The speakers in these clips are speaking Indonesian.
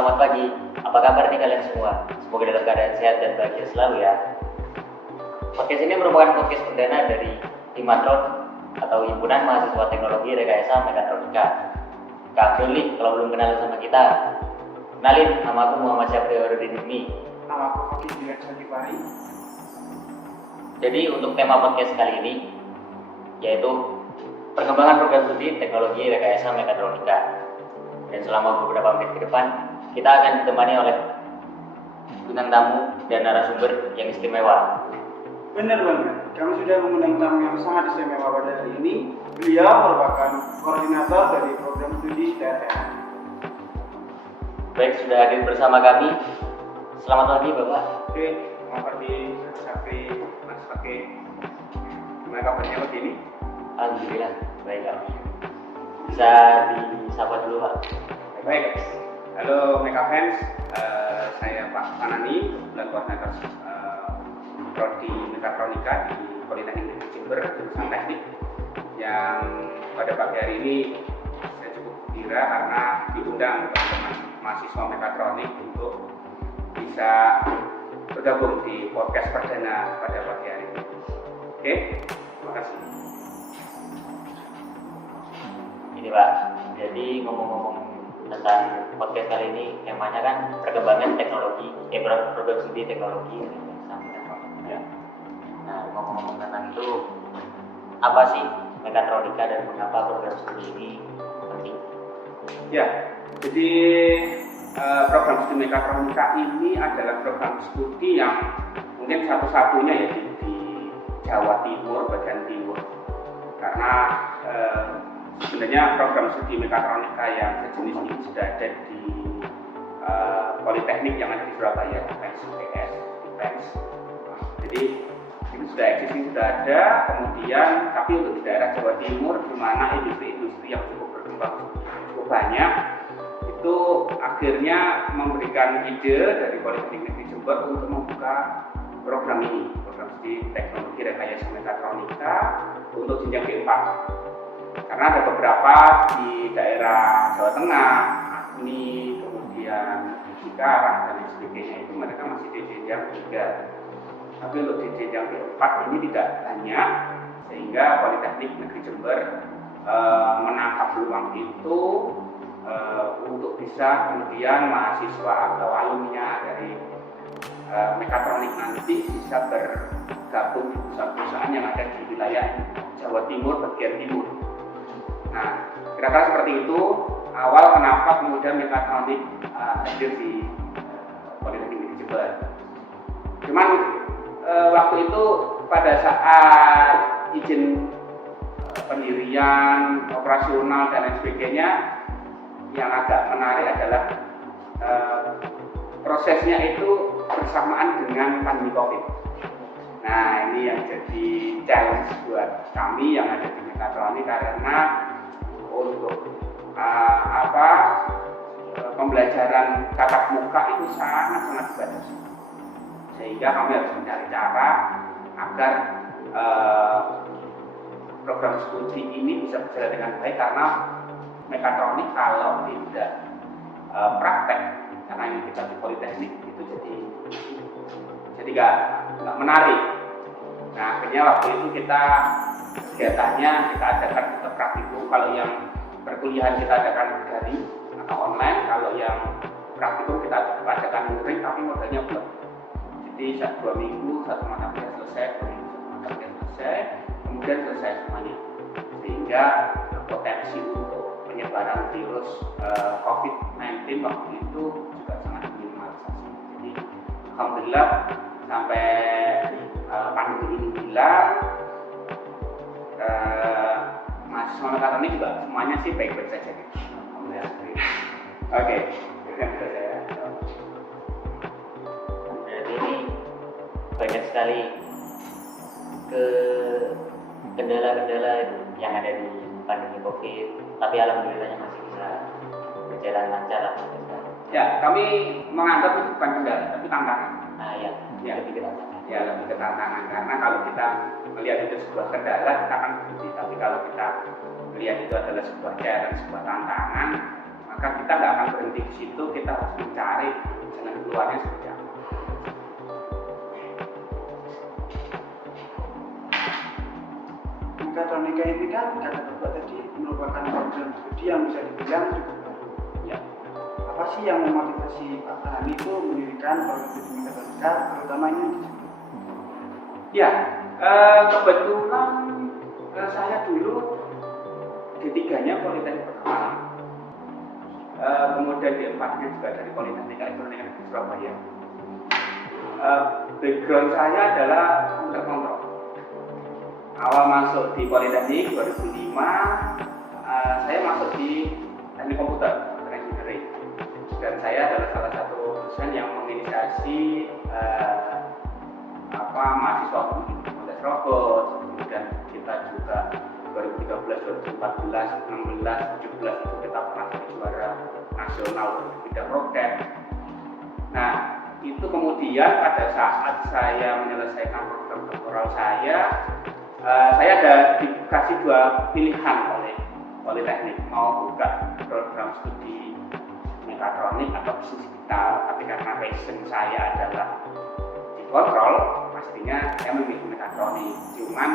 selamat pagi. Apa kabar nih kalian semua? Semoga dalam keadaan sehat dan bahagia selalu ya. Podcast ini merupakan podcast perdana dari Himatron atau Himpunan Mahasiswa Teknologi Rekayasa Mekatronika. Kak Abdul nih, kalau belum kenal sama kita. Kenalin, nama aku Muhammad Syafriuddin ini. Nama aku Fakih Dilaksani. Jadi untuk tema podcast kali ini yaitu perkembangan program studi teknologi rekayasa mekatronika. Dan selama beberapa menit ke depan kita akan ditemani oleh bintang tamu dan narasumber yang istimewa. Benar banget, kami sudah mengundang tamu yang sangat istimewa pada hari ini. Beliau merupakan koordinator dari program studi TTN. Baik, sudah hadir bersama kami. Selamat pagi Bapak. Oke, selamat pagi Mas Syafri, Mas Fakih. Gimana kabarnya pagi ini? Alhamdulillah, baik Pak. Bisa disapa dulu Pak. Baik, halo Meka Fans, saya Pak Fanani, kebetulan koordinator Prodi Mekatronika di Politeknik Negeri Jember, jurusan teknik. Yang pada pagi hari ini saya cukup gembira karena diundang teman-teman mahasiswa mekatronik untuk bisa bergabung di podcast perdana pada pagi hari ini. Oke, terima kasih. Ini Pak, jadi ngomong-ngomong tentang podcast kali ini, temanya kan perkembangan teknologi, program studi teknologi ya. Nah, ngomong-ngomong tentang itu, apa sih mekatronika dan mengapa program studi ini penting? Ya, jadi program studi mekatronika ini adalah program studi yang mungkin satu-satunya ya di Jawa Timur, bagian timur. Karena sebenarnya program studi mekatronika yang sejenis ini sudah ada di Politeknik yang ada di Surabaya, UPS. Jadi itu sudah existing, sudah ada. Kemudian tapi untuk di daerah Jawa Timur, di mana industri-industri yang cukup berkembang cukup banyak, itu akhirnya memberikan ide dari Politeknik Negeri Jember untuk membuka program ini, program studi teknologi rekayasa mekatronika untuk jenjang D4. Karena ada beberapa di daerah Jawa Tengah, Agni, kemudian Cikarang dan sebagainya itu mereka masih di jenjang 3. Tapi untuk di jenjang D4 ini tidak banyak, sehingga Politeknik Negeri Jember menangkap peluang itu untuk bisa kemudian mahasiswa atau alumni dari mekatronik nanti bisa bergabung di perusahaan-perusahaan yang ada di wilayah Jawa Timur bagian timur. Nah, kira-kira seperti itu awal kenapa kemudian mekatronik hadir di Politeknik Negeri Jember. Cuman waktu itu pada saat izin pendirian, operasional dan lain sebagainya, yang agak menarik adalah prosesnya itu bersamaan dengan pandemi COVID. Nah, ini yang jadi challenge buat kami yang ada di mekatronik karena untuk pembelajaran tatap muka itu sangat dibatasi, sehingga kami harus mencari cara agar program studi ini bisa berjalan dengan baik, karena mekatronik kalau tidak praktek, karena ini kita di Politeknik itu jadi nggak menarik. Nah, akhirnya waktu itu kita kegiatannya kita adakan praktikum. Kalau yang perkuliahan kita adakan daring atau online, kalau yang praktikum kita adakan luring tapi modalnya belum. Jadi 2 minggu satu mata kuliah selesai, 2 minggu satu mata kuliah selesai, kemudian selesai semuanya. Sehingga potensi untuk penyebaran virus COVID-19 waktu itu juga sangat minimalisasi. Jadi alhamdulillah sampai pandemi ini hilang, mahasiswa mekatronik juga semuanya sih baik-baik saja. Alhamdulillah. Oke. Jadi ini banyak sekali kendala-kendala yang ada di pandemi COVID, tapi alhamdulillahnya masih bisa berjalan lancar lah. Ya, kami menganggap itu bukan kendala, tapi tantangan. Nah, ya. Lebih ke tantangan. Ya, lebih ke tantangan, karena kalau kita melihat itu sebuah kendala, kita akan berhenti. Tapi kalau kita melihat itu adalah sebuah challenge, sebuah tantangan, maka maka kita nggak akan berhenti di situ, kita harus mencari jalan keluarnya seperti apa. Mekatronika ini kan kata Bapak tadi merupakan program studi yang bisa dibilang cukup baru. Ya. Apa sih yang memotivasi Pak Farhan itu mendirikan program studi mekatronika, terutamanya di sini? Ya, kebetulan saya dulu D3-nya Politeknik Pertama, kemudian D4-nya juga dari Politeknik Elektronika di Surabaya. Background saya adalah komputer kontrol. Awal masuk di Politeknik 2005, saya masuk di teknik komputer, engineering, dan saya adalah salah satu dosen yang menginisiasi mahasiswa untuk robot. Kemudian kita juga 2013, 2014, 2016, 2017 itu kita pernah jadi juara nasional untuk bidang roket. Nah, itu kemudian pada saat saya menyelesaikan program doktoral saya ada dikasih dua pilihan oleh Politeknik, mau buka program studi mekatronik atau bisnis digital. Tapi karena passion saya adalah di kontrol, pastinya saya memilih mekatronik. Cuman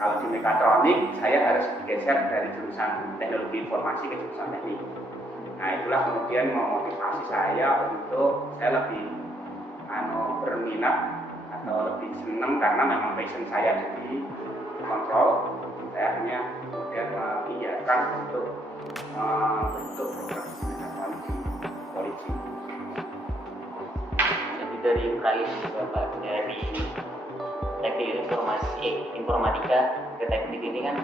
kalau di mekatronik saya harus bergeser dari jurusan teknologi informasi ke jurusan teknik. Nah, itulah kemudian memotivasi saya untuk saya lebih berminat atau lebih senang karena memang passion saya jadi kontrol. Saya akhirnya kemudian mengiyakan untuk membentuk program mekatronik di Polisi. Jadi dari praise Bapak dari teknik informatika ke teknik ini kan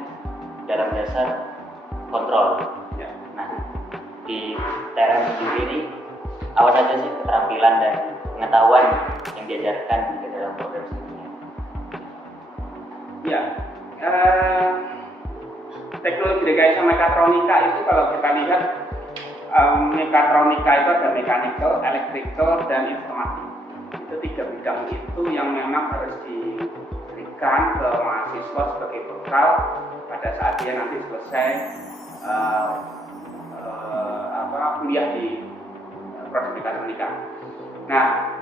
dalam dasar kontrol. Ya. Nah, di TRM sendiri ini apa saja sih keterampilan dan pengetahuan yang diajarkan di dalam program studinya? Ya, teknologi rekayasa mekatronika itu kalau kita lihat mekatronika itu ada mechanical, electrical, dan informatik. Itu tiga bidang itu yang memang harus diberikan ke mahasiswa sebagai bekal pada saat dia nanti selesai kuliah di prodi mekatronika. Nah,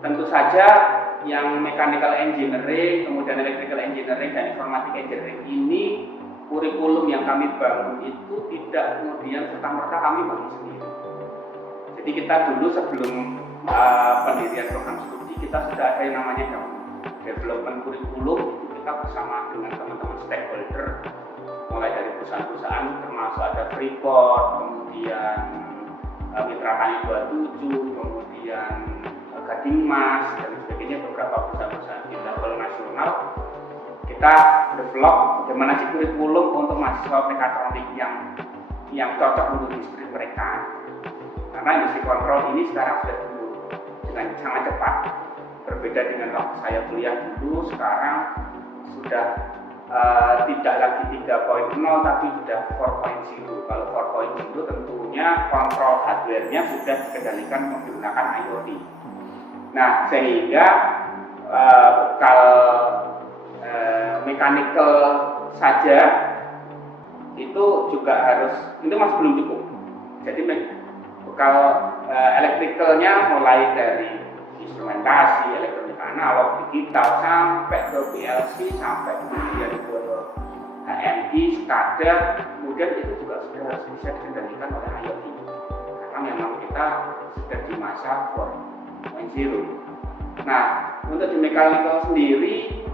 tentu saja yang mechanical engineering, kemudian electrical engineering, dan informatic engineering ini kurikulum yang kami bangun itu tidak kemudian serta-merta kami bangun sendiri. Jadi kita dulu sebelum pendirian program studi kita sudah ada yang namanya development kurikulum. Itu kita bersama dengan teman-teman stakeholder, mulai dari perusahaan-perusahaan termasuk ada Freeport, kemudian Mitra Tani 27, kemudian Gading Mas dan sebagainya, beberapa perusahaan-perusahaan di level nasional. Kita develop bagaimana sih kurikulum untuk mahasiswa mekatronik yang cocok untuk disiplin mereka. Karena industri kontrol ini sekarang sudah tumbuh dengan sangat cepat. Berbeda dengan waktu saya kuliah dulu, sekarang sudah tidak lagi 3.0 tapi sudah 4.0. Kalau 4.0 tentunya kontrol hardware-nya sudah dikendalikan menggunakan IoT. Nah, sehingga bekal mechanical saja itu juga harus, itu masih belum cukup. Jadi bekal electricalnya mulai dari instrumentasi, elektronika analog, digital, sampai ke PLC, sampai kemudian ke HMI, SCADA, kemudian itu juga sudah harus bisa dikendalikan oleh IoT. Karena memang kita sudah di masa 4.0. Nah, untuk di mechanical sendiri,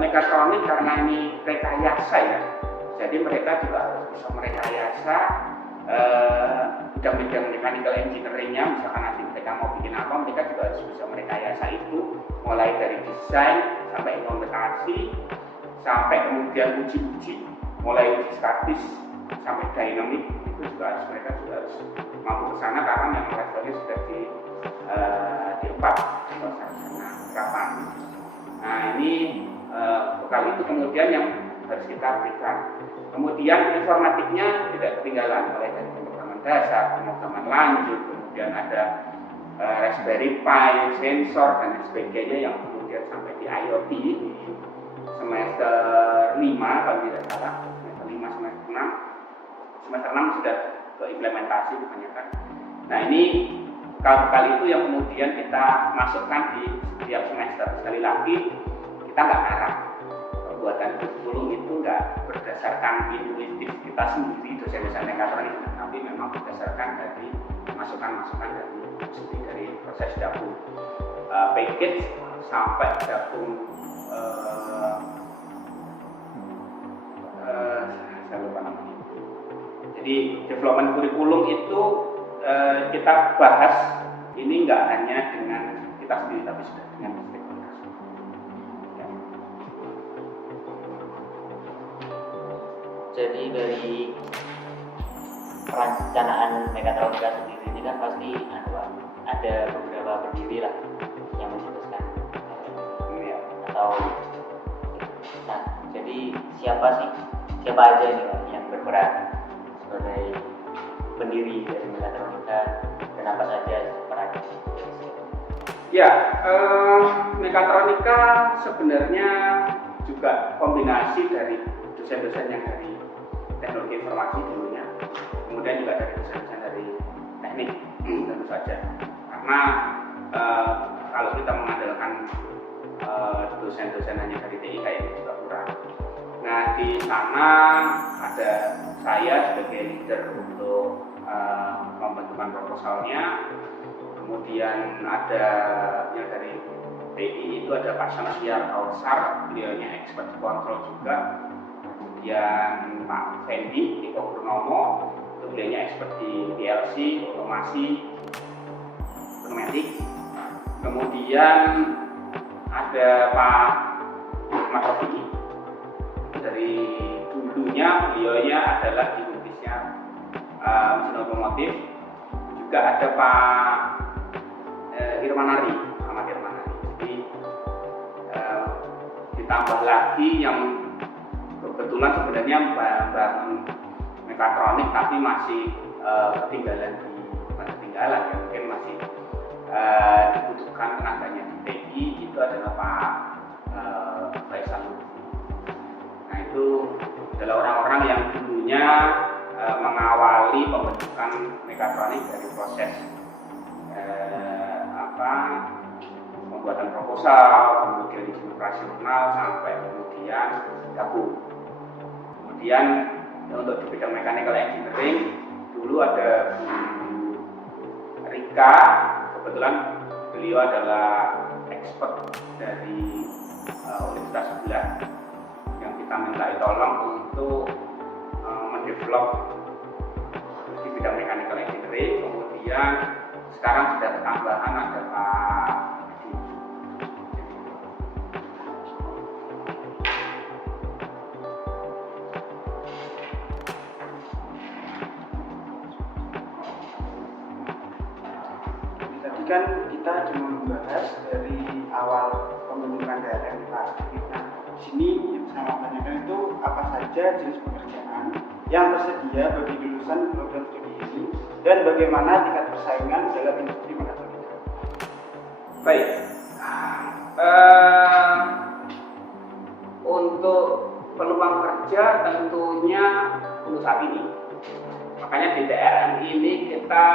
mekatronik karena ini rekayasa ya, jadi mereka juga harus bisa merekayasa bidang-bidang mechanical engineering-nya. Misalkan nanti mereka mau bikin apa, mereka juga harus bisa merekayasa itu, mulai dari desain sampai implementasi, sampai kemudian uji-uji, mulai uji statis sampai dynamic, itu juga harus mereka juga harus mampu ke sana karena memang levelnya sudah di D4 atau sarjana terapan. Nah, ini bekal itu kemudian yang harus kita berikan. Kemudian informatiknya tidak ketinggalan, mulai dari pemrograman dasar, pemrograman lanjut, kemudian ada Raspberry Pi, sensor dan sebagainya yang kemudian sampai di IoT di semester 5 kalau tidak salah, semester 5, semester 6 sudah ke implementasi kebanyakan. Nah ini bekal-bekal itu yang kemudian kita masukkan di setiap semester. Sekali lagi kita nggak ngarang, pembuatan kurikulum itu nggak berdasarkan intuitif kita sendiri dosen-dosen mekatronik, tapi memang berdasarkan dari masukan-masukan dari proses gabung package sampai gabung saya lupa namanya. Jadi development kurikulum itu kita bahas ini nggak hanya dengan kita sendiri tapi sudah dengan stakeholder. Ya. Jadi dari perencanaan mekatronika sendiri ini kan pasti ada beberapa pendiri lah yang mencetuskan atau nah jadi siapa aja nih Pak, yang berperan sebagai pendiri dari mekatronika dan apa saja perannya? Ya, mekatronika sebenarnya juga kombinasi dari dosen-dosen yang dari teknologi informasi dulunya, kemudian juga dari dosen-dosen dari teknik tentu saja. Karena kalau kita mengandalkan dosen-dosen hanya dari TI kayaknya juga kurang. Nah di sana ada saya sebagai leader untuk pembentukan proposalnya, kemudian ada yang dari TI itu ada Pak Syamsiar Kausar, beliaunya expert kontrol juga, kemudian Pak Fendi Eko Purnomo, itu beliaunya expert di PLC, otomasi, otomatik, kemudian ada Pak Ahmad Rafiki, dari dulunya beliaunya adalah di unitnya mesin otomotif. Juga ada Pak Irmanari, Ahmad Irmanari. Jadi ditambah lagi yang kebetulan sebenarnya bangun mekatronik tapi masih ketinggalan ya, mungkin masih dibutuhkan tenaganya di TI, itu adalah Pak Faisal. Nah itu adalah orang-orang yang dulunya mengawali pembentukan mekatronik dari proses pembuatan proposal, kemudian izin operasional sampai kemudian gabung. Kemudian untuk di bidang mechanical engineering dulu ada Bu Rika, kebetulan beliau adalah expert dari universitas sebelah yang kita minta tolong untuk mendevelop di bidang mechanical engineering. Kemudian sekarang sudah tambahan ada Pak kan kita cuma membahas dari awal pembentukan DRM Pak. Nah, di sini yang saya mau tanyakan itu apa saja jenis pekerjaan yang tersedia bagi lulusan program studi ini dan bagaimana tingkat persaingan dalam industri mekatronika. Baik, untuk peluang kerja tentunya untuk saat ini. Makanya di DRM ini kita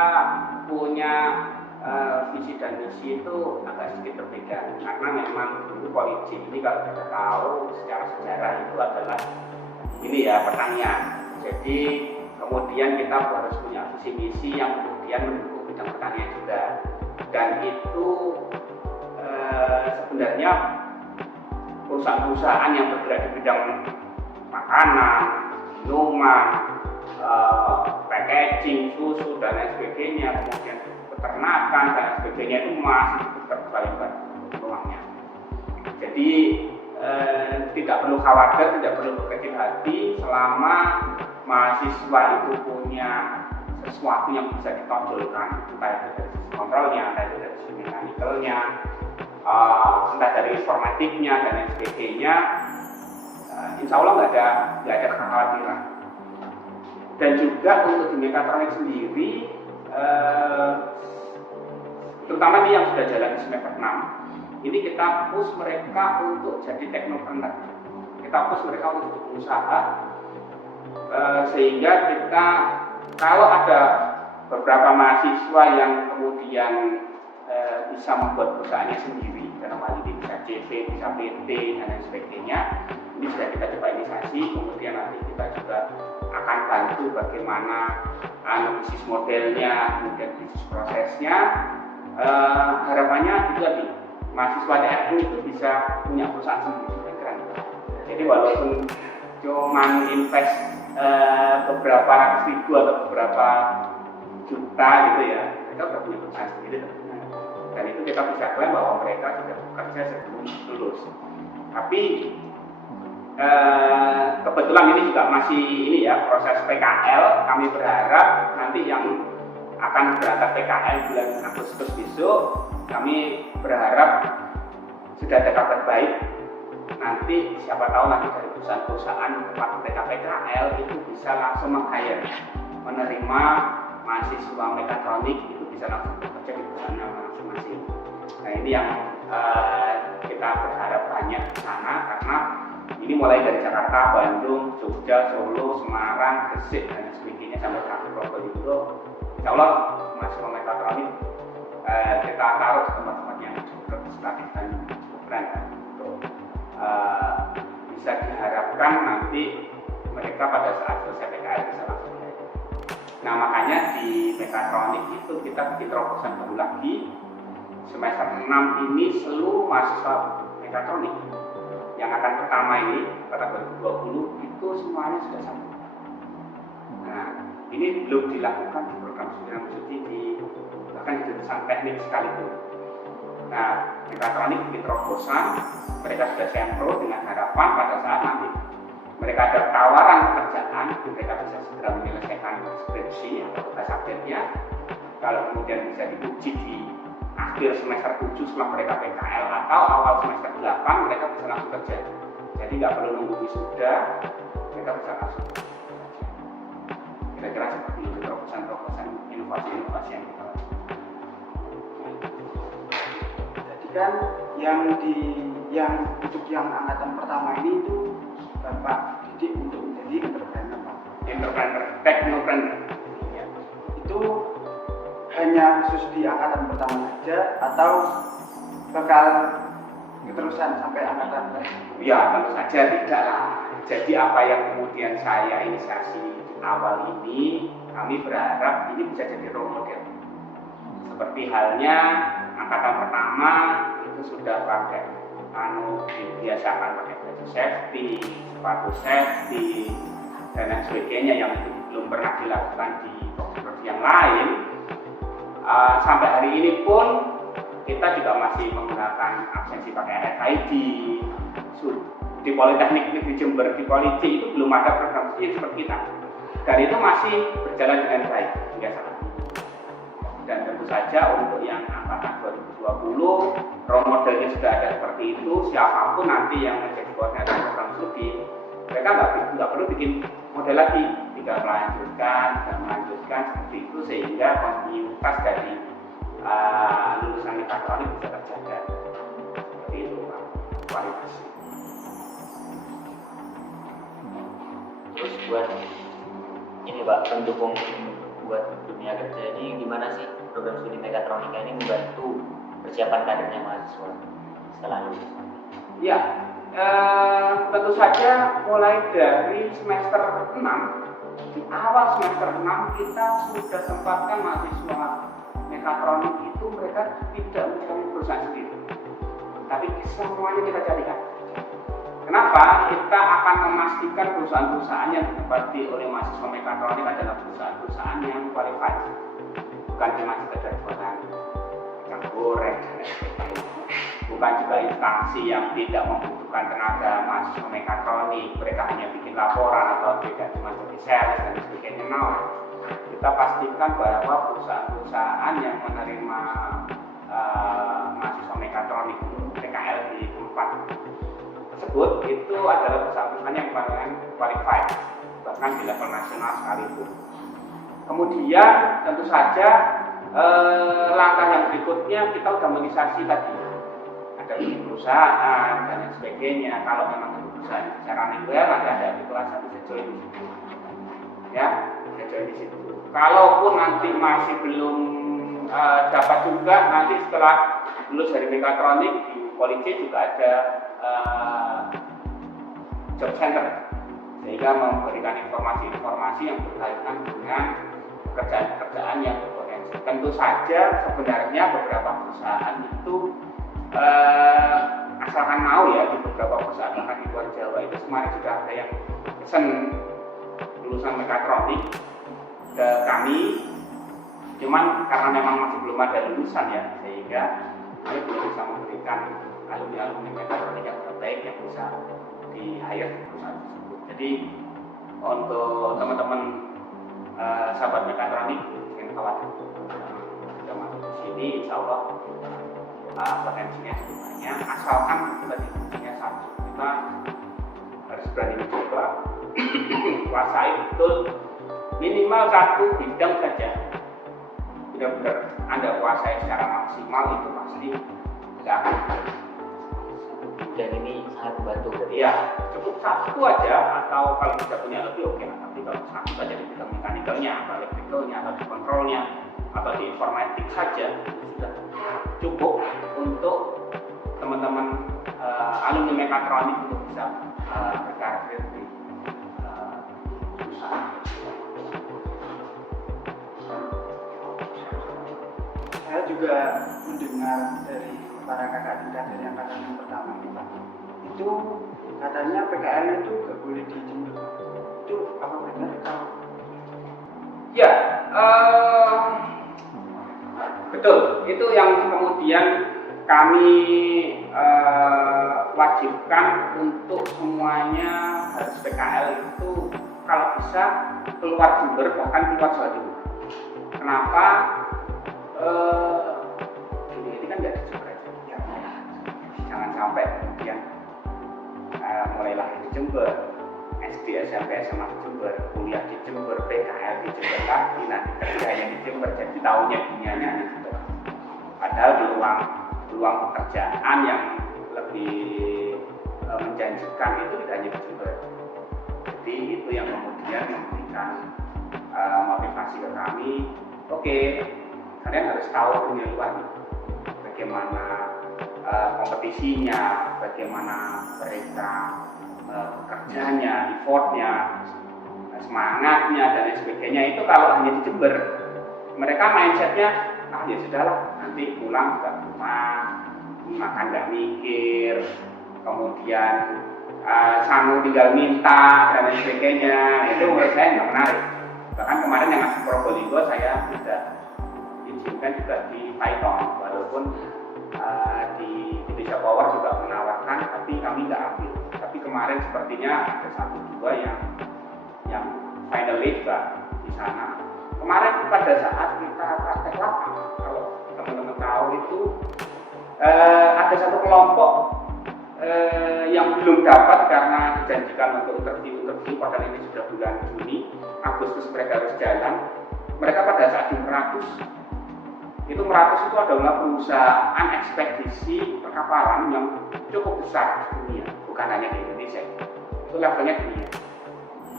punya visi dan misi itu agak sedikit berbeda, karena memang dulu Polisi ini kalau kita tahu secara sejarah itu adalah ini ya pertanian. Jadi kemudian kita harus punya visi misi yang kemudian mendukung bidang pertanian juga, dan itu sebenarnya perusahaan-perusahaan yang bergerak di bidang makanan, minuman, packaging, susu dan lain sebagainya, kemudian peternakan dan sebagainya itu masih terbuka peluangnya. Jadi tidak perlu khawatir, tidak perlu berkecil hati selama mahasiswa itu punya sesuatu yang bisa ditonjolkan, entah itu dari sisi kontrolnya, entah itu dari sisi mekanikalnya, entah dari informatiknya dan lain sebagainya. Insya Allah nggak ada kekhawatiran. Dan juga untuk di mekatronik sendiri, terutama ini yang sudah jalan di semester 6, ini kita push mereka untuk jadi teknopreneur. Kita push mereka untuk berusaha, sehingga kita kalau ada beberapa mahasiswa yang kemudian bisa membuat perusahaannya sendiri, dalam hal ini bisa CV, bisa PT dan lain sebagainya, ini sudah kita coba inisiasi. Kemudian nanti kita juga akan bantu bagaimana bisnis modelnya, kemudian bisnis prosesnya. Harapannya itu tadi mahasiswa DRU itu bisa punya perusahaan sendiri, keren. Jadi walaupun cuman invest beberapa ratus ribu atau beberapa juta gitu ya, mereka sudah punya perusahaan sendiri tentunya. Dan itu kita bisa klaim bahwa mereka sudah bekerja sebelum lulus. Tapi kebetulan ini juga masih ini ya, proses PKL. Kami berharap nanti yang akan berangkat PKL bulan Agustus besok, kami berharap sudah ada kabar baik. Nanti siapa tahu nanti dari perusahaan-perusahaan tempat mereka PKL itu bisa langsung meng-hire, menerima mahasiswa mekatronik itu bisa langsung bekerja di perusahaan masing-masing. Nah ini yang kita berharap banyak di sana, karena ini mulai dari Jakarta, Bandung, Jogja, Solo, Semarang, Gresik dan sebagainya sampai ke Probolinggo. Insya Allah mahasiswa mekatronik kita taruh di tempat-tempat yang cukup representatif dan cukup keren untuk bisa diharapkan nanti mereka pada saat selesai PKL bisa langsung. Nah makanya di mekatronik itu kita bikin terobosan baru lagi. Semester 6 ini seluruh mahasiswa mekatronik yang akan pertama ini pada 2020 itu semuanya sudah sambung. Nah ini belum dilakukan di program studi bahkan di jurusan teknik sekalipun. Nah mekatronik bikin terobosan, mereka sudah sempro dengan harapan pada saat nanti mereka ada tawaran pekerjaan, mereka bisa segera menyelesaikan skripsi atau tugas akhirnya. Kalau kemudian bisa diuji di akhir semester 7 setelah mereka PKL atau awal semester 8 mereka bisa langsung kerja. Jadi nggak perlu nunggu wisuda, mereka bisa langsung kerja. Kira-kira seperti itu terobosan-terobosan inovasi-inovasi yang kita lakukan. Jadi kan yang untuk yang angkatan pertama ini itu Bapak didik untuk menjadi entrepreneur, Pak. Entrepreneur, technopreneur. Ya. Itu hanya khusus di angkatan pertama saja atau bakal keterusan sampai angkatan lain? Ya tentu saja tidak lah. Jadi apa yang kemudian saya inisiasi di awal ini, kami berharap ini bisa jadi role model. Seperti halnya angkatan pertama itu sudah pakai dibiasakan pakai baju safety, sepatu safety dan lain sebagainya yang belum pernah dilakukan di prodi yang lain. Sampai hari ini pun kita juga masih menggunakan absensi pakai RFID. Di Politeknik Negeri Jember, di Polisi itu belum ada program studi seperti kita, dan itu masih berjalan dengan baik hingga saat ini. Dan tentu saja untuk yang angkatan 2020 role modelnya sudah ada seperti itu. Siapapun nanti yang menjadi koordinator program studi, mereka nggak perlu bikin model lagi, tinggal melanjutkan seperti itu sehingga kontinuitas dari lulusan mekatronik bisa terjaga. Seperti itu Pak, kualitas. Terus buat ini Pak, pendukung buat dunia kerja ini gimana sih program studi mekatronika ini membantu persiapan kadernya mahasiswa setelah lulus? Ya, tentu saja mulai dari semester 6, di awal semester 6 kita sudah sempatkan mahasiswa mekatronik itu mereka tidak mencari perusahaan sendiri, tapi semuanya kita carikan. Kenapa? Kita akan memastikan perusahaan-perusahaan yang ditempati oleh mahasiswa mekatronik adalah perusahaan-perusahaan yang qualified, bukan cuma sekedar jualan yang goreng, bukan juga instansi yang tidak membutuhkan tenaga mahasiswa mekatronik, mereka hanya bikin laporan atau tidak cuma jadi sales dan sebagainya. No. Kita pastikan bahwa perusahaan-perusahahaan yang menerima mahasiswa mekatronik untuk PKL di tempat tersebut itu adalah perusahaan-perusahaan yang qualified, bahkan di level nasional sekalipun. Kemudian tentu saja langkah yang berikutnya kita sudah menginisiasi tadi, ada bikin perusahaan dan lain sebagainya. Kalau memang ada perusahaan secara reguler, nanti ada di kelas bisa join di situ, ya, bisa join di situ. Kalaupun nanti masih belum dapat juga, nanti setelah lulus dari mekatronik di Police juga ada job center, sehingga memberikan informasi-informasi yang berkaitan dengan pekerjaan-pekerjaan yang berpotensi. Tentu saja sebenarnya beberapa perusahaan itu asalkan mau ya, di beberapa perusahaan bahkan di luar Jawa itu kemarin sudah ada yang pesen lulusan mekatronik ke kami, cuman karena memang masih belum ada lulusan ya, sehingga kami belum bisa memberikan alumni mekatronik yang terbaik yang bisa di hire di perusahaan tersebut. Jadi untuk teman-teman sahabat mekatronik jangan khawatir, sudah masuk di sini insya Allah potensinya cukup banyak, asalkan kita punya satu, kita harus berani mencoba kuasai betul minimal satu bidang saja. Benar-benar Anda kuasai secara maksimal, itu pasti tidak akan. Dan ini sangat membantu. Ya, cukup satu aja, atau kalau tidak punya lebih oke lah. Tapi kalau satu saja di bidang mekanikalnya, atau elektrikalnya, atau di kontrolnya, atau di informatik saja, itu sudah cukup untuk teman-teman alumni mekatronik untuk bisa berkarir di perusahaan. Saya juga mendengar dari para kakak tingkat dari angkatan yang pertama nih Pak, itu katanya PKL itu nggak boleh dijemput. Itu apa benar kalau? Ya, betul. Itu yang kemudian kami wajibkan untuk semuanya harus PKL itu kalau bisa keluar Jember, bahkan keluar Jawa Timur. Kenapa? Ini kan nggak di Jember aja. Ya, jangan sampai kemudian mulai lahir di Jember, SD, SMP, SMA di Jember, kuliah di Jember, PKL di Jember lagi, nanti kerjanya di Jember, jadi tahunya dunianya di Jember. Padahal peluang pekerjaan yang lebih menjanjikan itu tidak hanya di Jember. Jadi itu yang kemudian memberikan motivasi ke kami. Oke, kalian harus tahu dunia luar nih, bagaimana kompetisinya, bagaimana mereka kerjanya, effortnya, semangatnya dan lain sebagainya. Itu kalau hanya di Jember, mereka mindsetnya ya sudahlah, nanti pulang ke rumah, makan nggak mikir, kemudian sanggup tinggal minta dan lain sebagainya. Itu menurut saya nggak menarik. Bahkan kemarin yang masuk Probolinggo saya sudah izinkan juga di Python, walaupun di Indonesia Power juga menawarkan, tapi kami nggak ambil. Tapi kemarin sepertinya ada 1-2 yang finally juga di sana. Kemarin pada saat kita praktek lapangan, kalau teman-teman tahu itu ada satu kelompok yang belum dapat karena dijanjikan untuk interview, padahal ini sudah bulan Juni, Agustus mereka harus jalan. Mereka pada saat di Meratus itu adalah perusahaan ekspedisi perkapalan yang cukup besar di dunia, bukan hanya di Indonesia, itu levelnya dunia.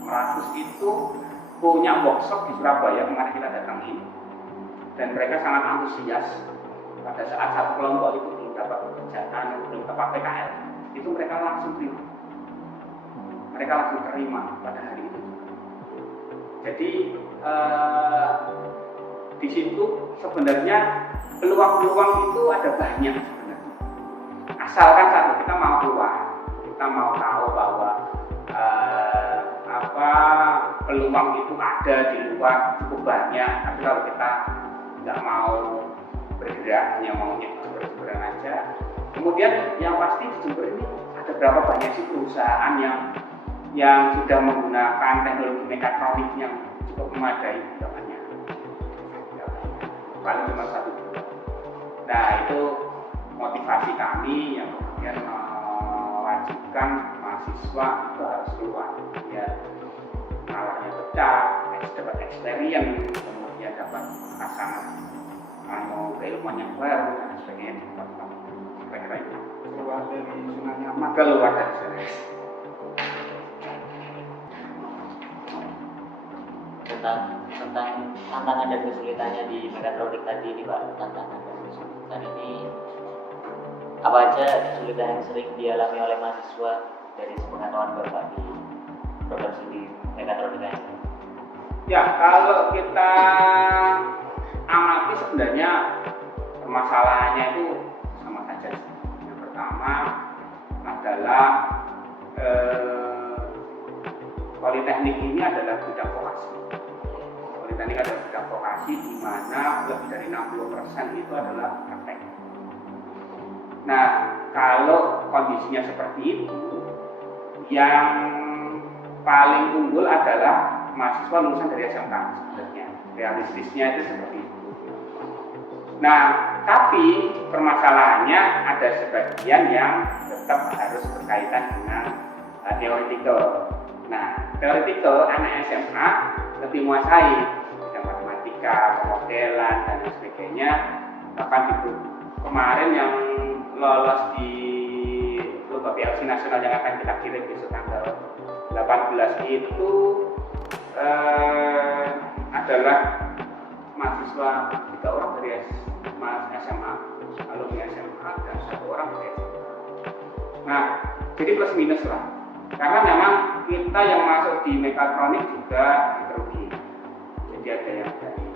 Meratus itu punya workshop di Surabaya, kemarin kita datangi, dan mereka sangat antusias. Pada saat satu kelompok itu belum dapat pekerjaan, belum dapat PKL, itu mereka langsung terima pada hari itu. Jadi di situ sebenarnya peluang-peluang itu ada banyak sebenarnya. Asalkan satu, kita mau keluar, kita mau tahu bahwa peluang itu ada di luar cukup banyak. Tapi kalau kita nggak mau bergerak, hanya maunya Jember-Jemberan aja. Kemudian yang pasti di Jember ini ada berapa banyak sih perusahaan yang sudah menggunakan teknologi mekatronik yang cukup memadai, banyak. Paling cuma 1-2. Nah, itu motivasi kami yang kemudian mewajibkan mahasiswa itu harus keluar, ya nalarnya pecah, dapat experience, kemudian dapat pasang keilmuan yang baru dan sebagainya. Kira-kira itu Keluar dari zona nyaman. keluar dari sana. tentang tantangan dan kesulitannya di mekatronik tadi ini Pak. Tantangan dan kesulitan ini apa aja kesulitan yang sering dialami oleh mahasiswa dari sepengetahuan Bapak di program studi mekatronika ini? Ya, kalau kita amati sebenarnya permasalahannya itu sama saja. Yang pertama adalah politeknik ini adalah bidang vokasi. Politeknik adalah bidang vokasi di mana lebih dari 60% itu adalah praktek. Nah, kalau kondisinya seperti itu, yang paling unggul adalah mahasiswa lulusan dari SMK sebenarnya. Realistisnya itu seperti itu. Nah, tapi permasalahannya ada sebagian yang tetap harus berkaitan dengan teoretikal. Nah, teoretikal anak SMA lebih menguasai bidang matematika, pemodelan dan sebagainya. Bahkan di kemarin yang lolos di lomba PLC nasional yang akan kita kirim besok tanggal 18 itu adalah mahasiswa 3 orang dari SMA, alumni SMA dan 1 orang dari SMA. Nah, jadi plus minus lah. Karena memang kita yang masuk di mekatronik juga heterogen. Jadi ada yang dari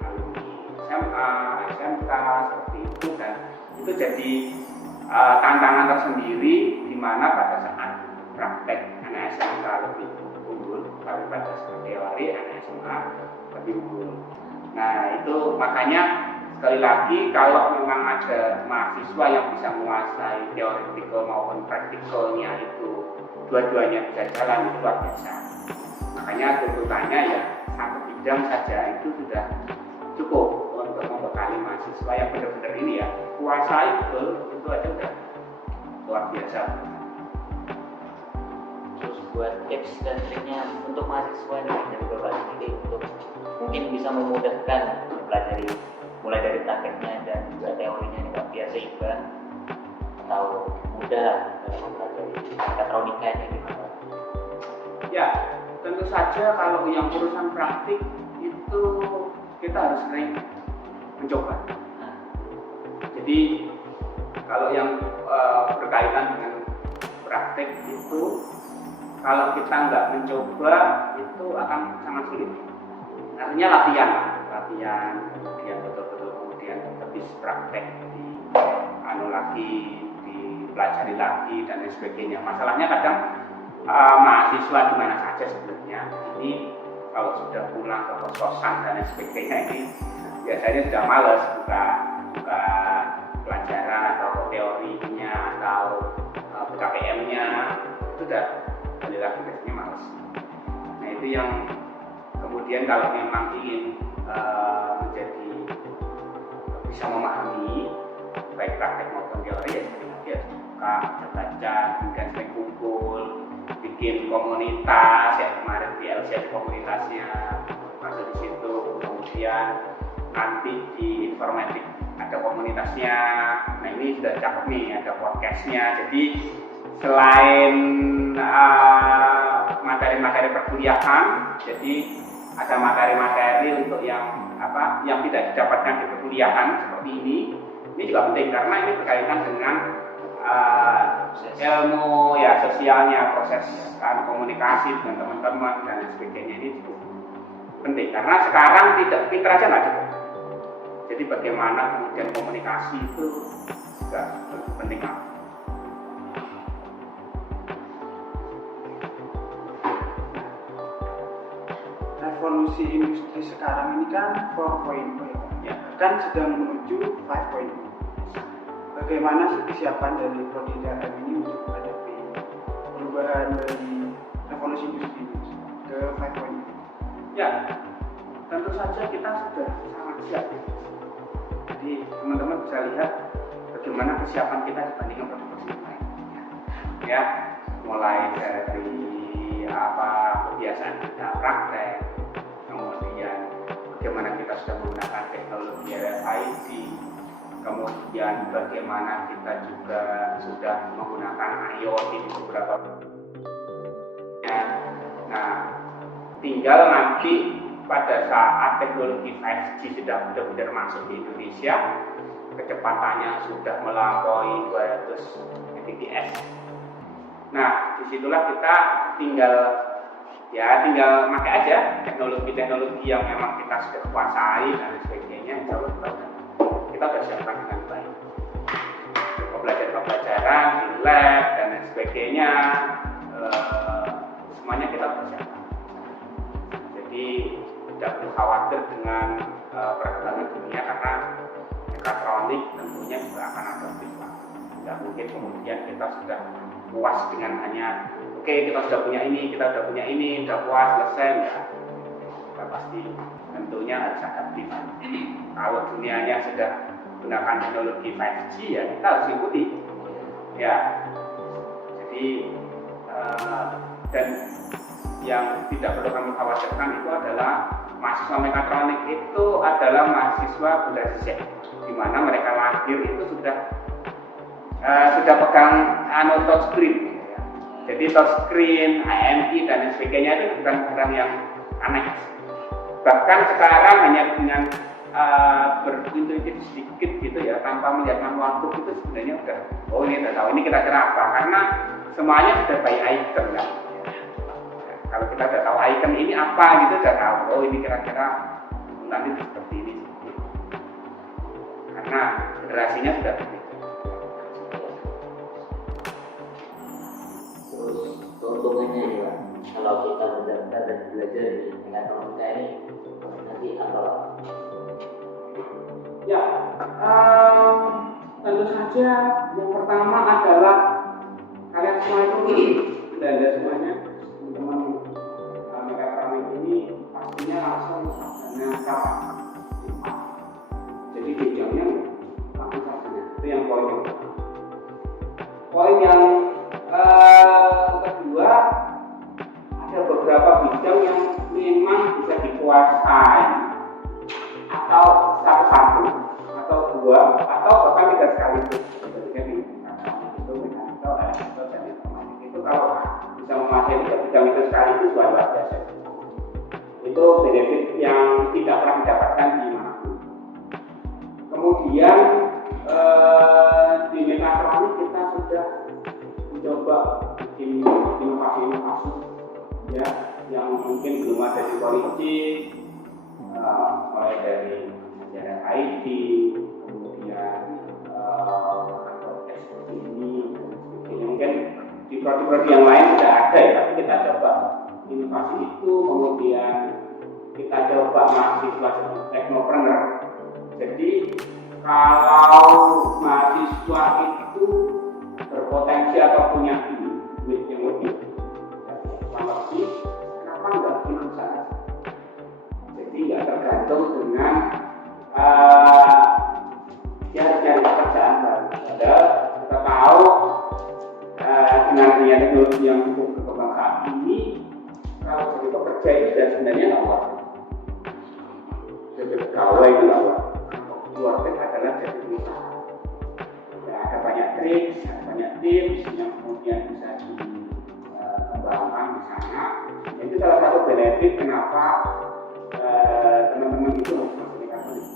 alumni SMA, SMK seperti itu, dan itu jadi tantangan tersendiri di mana pada saat praktek anak SMK lebih unggul, tapi pada saat teori anak SMA lebih unggul. Nah, itu makanya sekali lagi kalau memang ada mahasiswa yang bisa menguasai teoretikal maupun praktikalnya itu dua-duanya bisa jalan, itu luar biasa. Makanya tuntutannya ya satu bidang saja itu sudah cukup untuk membekali mahasiswa yang benar-benar ini ya kuasai betul, itu aja udah luar biasa. Terus buat tips dan triknya untuk mahasiswa ini dari Bapak sendiri untuk mungkin bisa memudahkan mempelajari mulai dari prakteknya dan juga teorinya nih Pak, biar seimbang atau mudah dalam mempelajari mekatronikanya gitu. Ya, tentu saja kalau yang urusan praktik itu kita harus sering mencoba. Jadi kalau yang berkaitan dengan praktik itu, kalau kita nggak mencoba itu akan sangat sulit. Artinya latihan, kemudian betul-betul kemudian habis praktek di dipelajari lagi dan lain sebagainya. Masalahnya kadang mahasiswa di mana saja sebenarnya ini kalau sudah pulang ke kos-kosan dan lain sebagainya ini biasanya sudah malas buka pelajaran atau teorinya atau PKPM-nya, itu sudah kembali lagi biasanya malas. Nah, itu yang kemudian kalau memang ingin menjadi bisa memahami baik praktek maupun teori ya seperti dia suka baca, kemudian sering kumpul, bikin komunitas ya, kemarin di LC ada komunitasnya masuk di situ, kemudian nanti di informatik ada komunitasnya. Nah, ini sudah cakep nih, ada podcastnya. Jadi selain materi-materi perkuliahan, jadi ada materi-materi untuk yang tidak didapatkan di perkuliahan seperti ini. Ini juga penting karena ini berkaitan dengan ilmu ya sosialnya, proses komunikasi dengan teman-teman dan sebagainya. Ini cukup penting karena sekarang tidak pintar aja nggak cukup. Jadi bagaimana kemudian komunikasi itu juga penting banget. Revolusi industri sekarang ini kan 4.0 ya, kan sedang menuju 5.0. Bagaimana sih kesiapan dari prodi DRM ini untuk menghadapi perubahan dari revolusi industri ke 5.0? Ya, tentu saja kita sudah sangat siap. Jadi teman-teman bisa lihat bagaimana kesiapan kita dibandingkan prodi-prodi lain. Ya, mulai dari kebiasaan kita praktek, kemudian bagaimana kita sudah menggunakan teknologi RFID, kemudian bagaimana kita juga sudah menggunakan IoT di beberapa. Nah, tinggal nanti pada saat teknologi 5G sudah benar-benar masuk di Indonesia, kecepatannya sudah melampaui 200 Mbps. Nah, disitulah kita tinggal pakai aja teknologi-teknologi yang memang kita sudah kuasai dan sebagainya. Insya Allah kita sudah siapkan dengan baik. Pembelajaran di lab dan lain sebagainya, semuanya kita persiapkan. Jadi tidak perlu khawatir dengan perkembangan dunia, karena mekatronik tentunya juga akan adaptif. Tidak mungkin kemudian kita sudah puas dengan hanya kita sudah punya ini, udah puas, selesai. Ya. Kita pasti tentunya harus adaptif. Kalau dunianya sudah gunakan teknologi 5G, ya kita harus ikuti. Ya, jadi dan yang tidak perlu kami khawatirkan itu adalah mahasiswa mekatronik itu adalah mahasiswa Bunda Zizek, di mana mereka lahir itu sudah pegang touchscreen. Jadi touchscreen, HMI dan lain sebagainya itu bukan barang yang aneh. Bahkan sekarang hanya dengan berintuitif sedikit gitu ya, tanpa melihat manual book itu sebenarnya ini udah tahu ini kira-kira apa, karena semuanya sudah by icon kan. Kalau kita sudah tahu icon ini apa gitu, sudah tahu ini kira-kira nanti seperti ini, karena generasinya sudah berbeda. Terus keuntungannya ya, kalau kita benar-benar belajar di mekatronika ini nanti apa? Ya, tentu saja yang pertama adalah kalian semua itu belajar semuanya, teman-teman mekatronik ini pastinya langsung sarjana sama. Jadi jenjangnya langsung sarjana, itu yang poin yang pertama. Poin yang kedua, ada beberapa bidang yang memang bisa dikuasai atau satu atau dua atau bahkan tiga sekaligus. Jadi itu mekanikal, elektrikal dan informatik itu kalau bisa menguasai tiga bidang itu sekaligus luar biasa. Itu benefit yang tidak pernah didapatkan di manapun. Kemudian di mekatronik kita sudah mencoba bikin inovasi-inovasi ya, yang mungkin belum ada di politik, mulai dari sejarah IT, kemudian seperti ini, mungkin di prodi-prodi yang lain sudah ada ya, tapi kita coba inovasi itu, kemudian kita coba mahasiswa jadi teknopreneur. Jadi kalau mahasiswa itu berpotensi atau punya duit yang lebih, kenapa nggak bikin usaha? Jadi nggak tergantung dengan cari pekerjaan baru. Padahal kita tahu dengan dunia teknologi yang cukup berkembang saat ini, kalau jadi pekerja itu sudah sebenarnya nggak kuat. Jadi pegawai itu nggak kuat. Keluar adalah jadi usaha. Ya, ada banyak trik, ada banyak tips yang kemudian bisa dikembangkan di sana. Itu salah satu benefit kenapa teman-teman itu harus masuk mekatronik.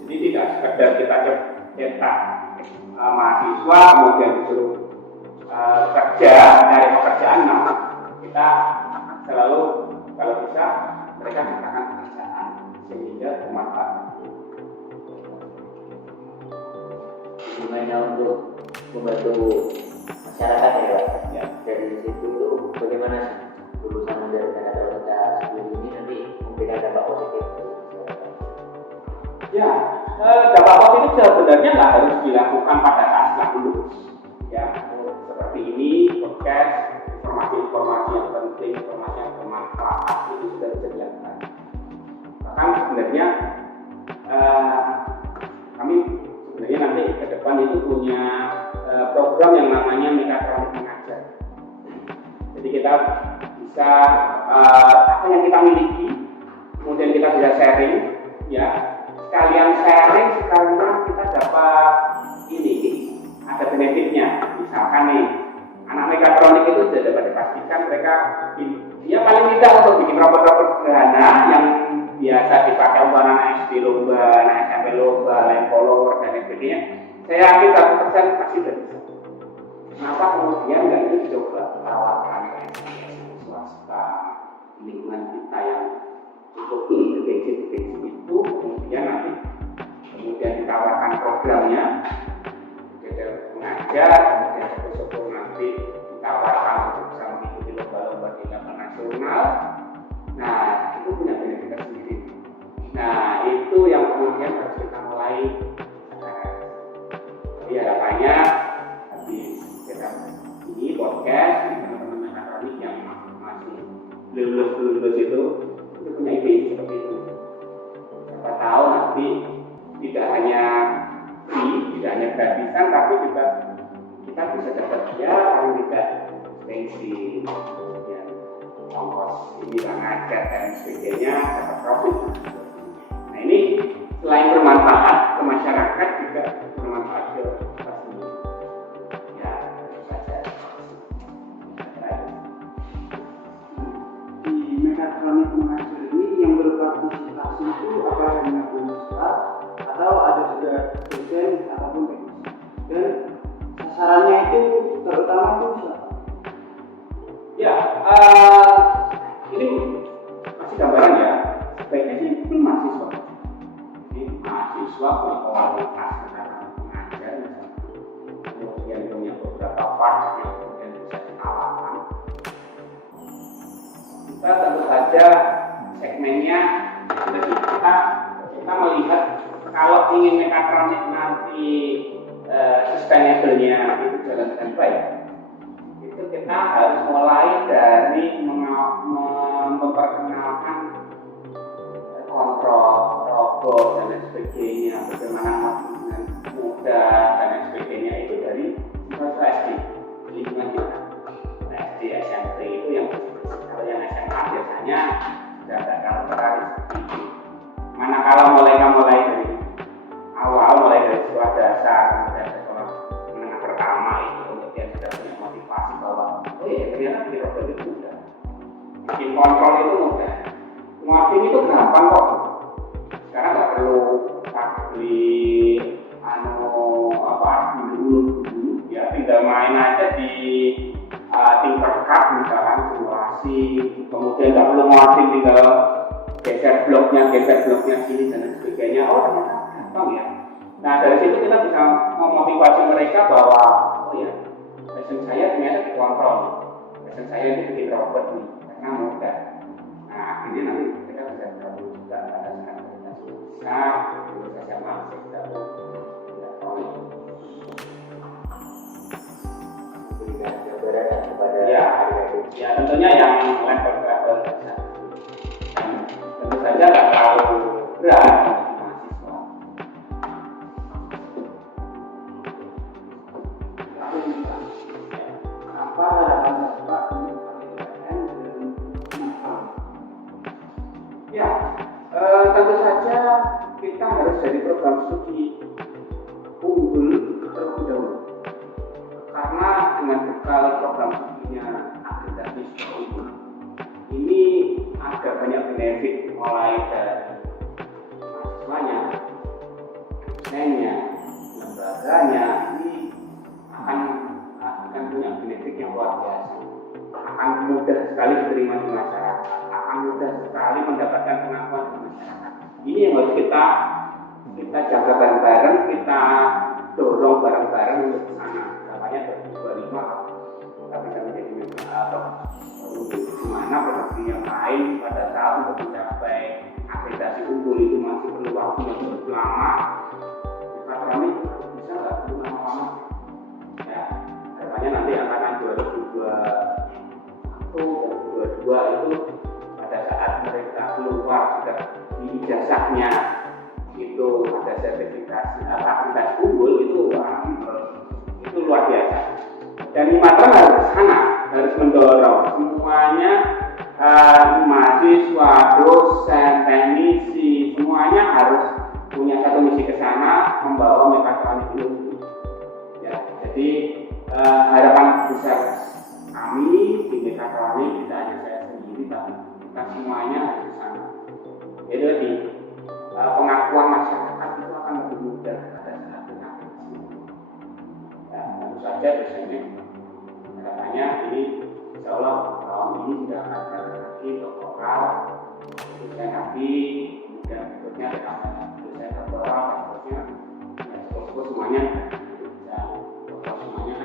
Jadi tidak sekedar kita cetak mahasiswa kemudian disuruh kerja, cari pekerjaan. Nah, kita selalu kalau bisa mereka ciptakan pekerjaan sehingga bermanfaat. Gimana untuk membantu masyarakat ya? Dari situ tuh bagaimana lulusan dari mekatronika sebelum ini nanti memberikan dampak positif? Ya, dampak positif sebenarnya nggak harus dilakukan pada saat setelah lulus. Ya, seperti ini podcast, informasi-informasi yang penting, informasi yang bermanfaat itu sudah bisa dilakukan. Bahkan sebenarnya kami sebenarnya nanti ke depan itu punya program yang namanya Mekatronik Mengajar. Jadi kita bisa apa yang kita miliki, kemudian kita bisa sharing, ya. Sekalian sharing, sekalian kita dapat ini, ada benefitnya. Misalkan nih, anak mekatronik itu sudah dapat dipastikan mereka Ya paling tidak untuk bikin robot-robot sederhana yang biasa dipakai untuk anak SD lomba, anak SMP lomba, lain follower dan sebagainya. Saya yakin 100% pasti bisa. Kenapa kemudian nggak itu dicoba tawarkan swasta lingkungan kita yang cukup bergengsi itu, kemudian nanti ditawarkan programnya, jadi mengajar, kemudian syukur nanti ditawarkan untuk bisa mengikuti lomba-lomba di level nasional. Nah itu punya benefit sendiri. Nah itu yang kemudian harus kita mulai. Jadi harapannya habis kita ini podcast teman-teman mekatronik yang masih lulus itu punya ide seperti itu. Siapa tahu nanti tidak hanya gratisan, tapi juga kita bisa dapat ya paling tidak bensin, ya, ongkos ini ngajar dan sebagainya, dapat profit. Nah ini selain bermanfaat ke masyarakat juga bermanfaat ke kita sendiri. Ya itu saja. Di mekatronik mengajar ini yang berpartisipasi itu apakah hanya mahasiswa atau ada juga dosen ataupun teknisi, dan sasarannya itu terutama itu siapa? Ya, ini masih gambaran ya. Sebaiknya sih itu mahasiswa. Jadi mahasiswa punya kualitas mengajar, kemudian punya beberapa part yang kemudian bisa ditawarkan. Kita tentu saja segmennya kita melihat kalau ingin mekatronik nanti sustainable-nya itu jalan dengan baik, itu kita harus mulai dari memperkenalkan kontrol robot dan lain sebagainya, bagaimana dengan mudah dan lain sebagainya, itu dari SD lingkungan kita. SD SMP itu yang kalau yang SMA biasanya sudah ada karakteristik seperti itu. Manakala mulai dari awal, mulai dari sekolah dasar, kemudian sekolah menengah pertama itu kemudian sudah punya motivasi bahwa oh ya ternyata bikin robot itu mudah, bikin kontrol itu mudah, ngoding itu gampang kok. Sekarang nggak perlu beli dulu ya, tinggal main aja di Tinkercad misalkan simulasi, kemudian nggak perlu ngoding, tinggal geser bloknya sini dan sebagainya. Oh ternyata gampang ya. Nah dari situ kita bisa memotivasi mereka bahwa oh ya passion saya ternyata dikontrol, passion saya itu bikin robot nih karena mudah. Nah akhirnya nanti kita bisa tahu juga pada saat kita susah, terus saja masih kita elektronik. Berikan gambaran kepada ya tentunya yang level dasar. Tentu saja nggak terlalu berat mahasiswa. Apa harapan Bapak untuk PTN dan Mekatronik? Ya, tentu saja kita harus dari program studi unggul terlebih dahulu. Karena dengan bekal program studinya akreditasi unggul, ini ada banyak benefit mulai dari mahasiswanya, dosennya, lembaganya, ini akan punya benefit yang luar biasa. Akan mudah sekali diterima di masyarakat, akan mudah sekali mendapatkan pengakuan di masyarakat. Ini yang harus kita jaga bareng-bareng, kita dorong bareng-bareng untuk ke sana. Namanya 2025 kita bisa menjadi atau di mana produksi yang lain pada saat untuk mencapai akreditasi unggul itu masih perlu waktu yang cukup lama. Mekatronik bisa nggak perlu lama-lama? Ya, harapannya nanti angkatan 2021 dan 2022 itu pada saat mereka keluar sudah di ijazahnya itu ada sertifikasi akreditasi unggul itu luar biasa. Dan Mekatronik harus ke sana, harus mendorong semuanya, mahasiswa, dosen, teknisi, semuanya harus punya satu misi ke sana, membawa mekatronik itu. Ya, jadi harapan besar kami di Mekatronik tidak hanya saya sendiri, kita semuanya harus di sana. Jadi pengakuan masyarakat itu akan lebih mudah pada saat kita di sini. Ya, tentu saja dosennya katanya ini insya Allah tahun ini sudah akan ada lagi doktoral, dosen lagi, kemudian berikutnya ada tambahan dosen doktoral, dan seterusnya semuanya bisa doktor semuanya.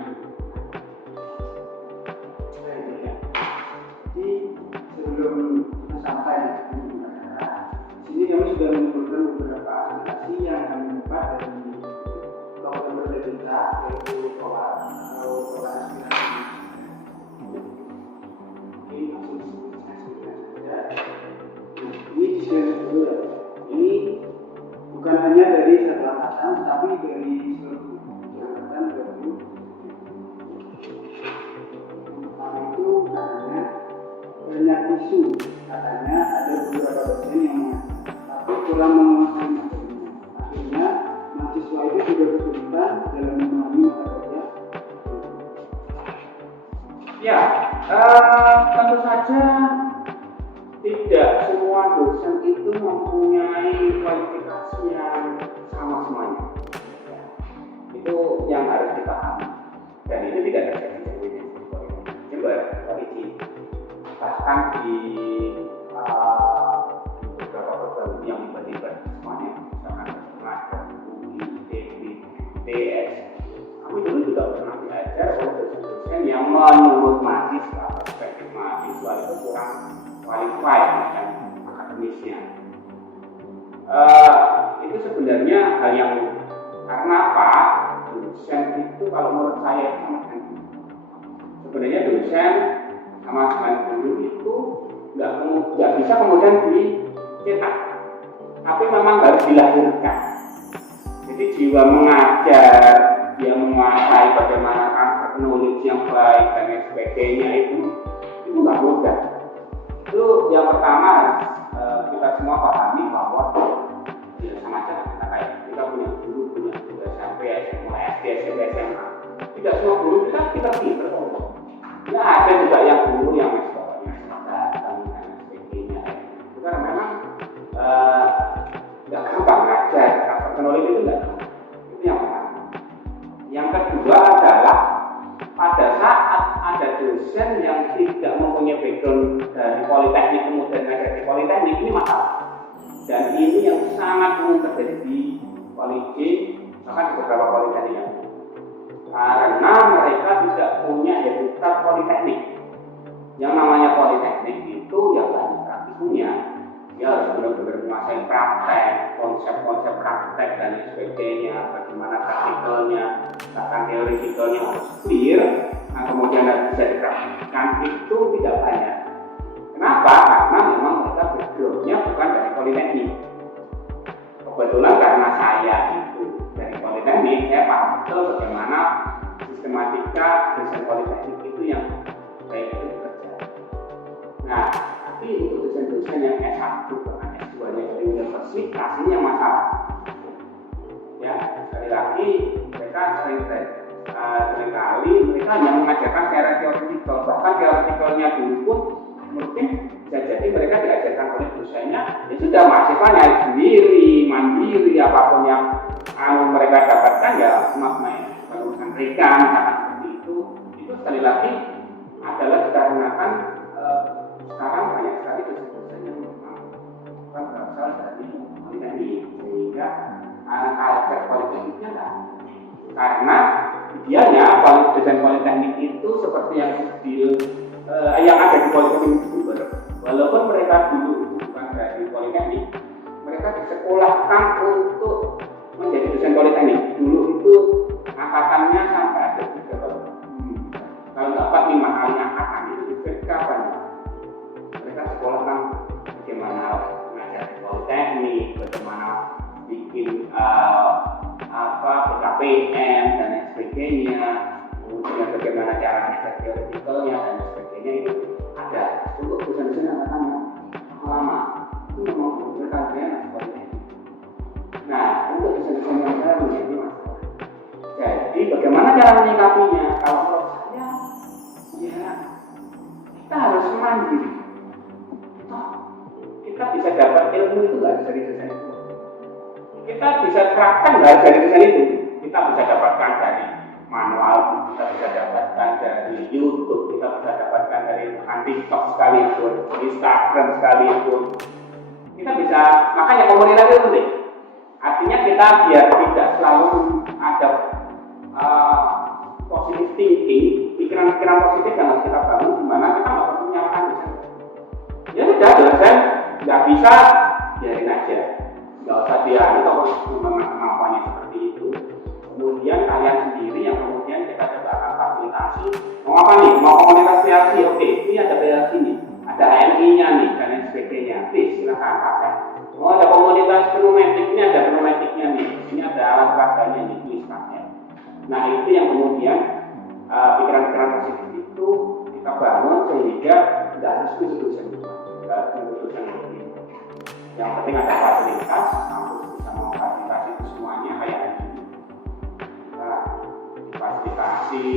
Jadi sebelum kita sampai sini kami sudah mengumpulkan beberapa aspirasi yang kami dapat dari program kita, yaitu pola atau pola aspirasi. Ini disclaimer dulu ya. Ini bukan hanya dari satu angkatan, tapi dari seluruh angkatan 20. Pertama itu katanya banyak isu, katanya ada beberapa dosen yang tapi kurang menguasai materinya. Akhirnya mahasiswa itu juga kesulitan dalam memahami mata kuliah. Ya, tentu saja tidak semua dosen itu mempunyai kualifikasi yang sama semuanya. Itu yang harus dipahami. Dan itu tidak terjadi di Jember, bahkan di beberapa program yang dibandingkan semuanya, misalkan ada UI, ITB, TS. Kami dulu juga pernah belajar oleh dosen-dosen yang menurut mahasiswa, perspektif mahasiswa itu kurang qualified dan akademisnya. Itu sebenarnya hal yang karena apa? Dosen itu kalau menurut saya sama dengan sebenarnya dosen sama dengan guru itu nggak bisa kemudian dicetak, tapi memang harus dilahirkan. Jadi jiwa mengajar, dia menguasai bagaimana transfer knowledge yang baik dan lain sebagainya itu nggak mudah. Itu yang pertama harus kita semua pahami bahwa ya sama aja kita punya guru, punya SMP, SMA, SD, SMP, SMA. Tidak semua guru kita pinter. Ya ada juga yang guru yang masih bawahnya dan sebagainya. Itu kan memang nggak gampang ngajar, teknologi itu nggak gampang. Itu yang pertama. Yang kedua adalah pada saat ada dosen yang tidak mempunyai background dari politeknik kemudian ngajar di politeknik, ini masalah. Dan ini yang sangat umum terjadi di Poliji, bahkan di beberapa politeknik yang karena mereka tidak punya etika politeknik. Yang namanya politeknik itu ya banyak praktikunya. Dia harus benar-benar menguasai praktek, konsep-konsep praktek dan sebagainya, bagaimana praktikalnya, bahkan teorikalnya harus clear. Nah kemudian bisa dipraktikkan itu tidak banyak. Kenapa? Karena memang mereka backgroundnya bukan dari politeknik. Kebetulan karena saya itu dari politeknik, saya paham betul bagaimana sistematika dosen politeknik itu yang baik itu bekerja. Nah, tapi untuk dosen-dosen yang S1 bahkan S2 nya dari universitas ini yang masalah. Ya, sekali lagi mereka seringkali mereka hanya mengajarkan secara teoritikal, bahkan teoritikalnya dulu pun mungkin bisa jadi mereka diajarkan oleh dosennya, ya sudah mahasiswanya sendiri, mandiri, apapun yang mereka dapatkan ya maknanya urusan mereka, misalkan seperti itu sekali lagi adalah dikarenakan sekarang banyak sekali dosen-dosen yang memang berasal dari politeknik sehingga culture politiknya lah. Karena idealnya dosen politeknik itu seperti yang ada di politeknik Jember, walaupun mereka dulu itu bukan dari politeknik, mereka disekolahkan untuk menjadi dosen politeknik. Dulu itu angkatannya sampai ada 3 tahun. Kalau dapat 5 kali angkatan itu di kapan? Mereka sekolahkan bagaimana mengajar di politeknik, bagaimana bikin PKPM dan lain sebagainya, kemudian bagaimana cara mengajar teoretikalnya dan sebagainya itu ada untuk dosen-dosen angkatannya lama itu memang berkarya politeknik. Nah untuk dosen-dosen yang baru ini masalah. Jadi bagaimana cara menyikapinya? Kalau menurut saya ya kita harus mandiri. ilmu itu nggak bisa didesain. Kita bisa terapkan nggak dari desain itu. Kita bisa dapatkan dari manual, kita bisa dapatkan dari YouTube, kita bisa dapatkan dari TikTok sekalipun, Instagram sekalipun. Kita bisa, makanya komunitas itu penting. Artinya kita biar tidak selalu ada positive thinking, pikiran-pikiran positif yang harus kita bangun, dimana kita nggak perlu menyalahkan desain. Ya sudah, dosen nggak bisa, biarin aja, nggak usah dia atau memang kemampuannya seperti itu. Kemudian kalian sendiri yang kemudian kita coba akan fasilitasi. Mau apa nih? Mau komunitas kreasi? Oke, ini ada kreasi nih, ada AMI-nya nih dan lain sebagainya. Please silakan pakai. Mau ada komunitas pneumatik, ini ada pneumatiknya nih, ini ada alat peraganya nih, please pakai. Nah itu yang kemudian pikiran-pikiran positif itu kita bangun sehingga tidak harus dosen, tidak harus dosen. Yang penting ada fasilitas, kampus bisa memfasilitasi itu semuanya kayak ini. Fasilitasi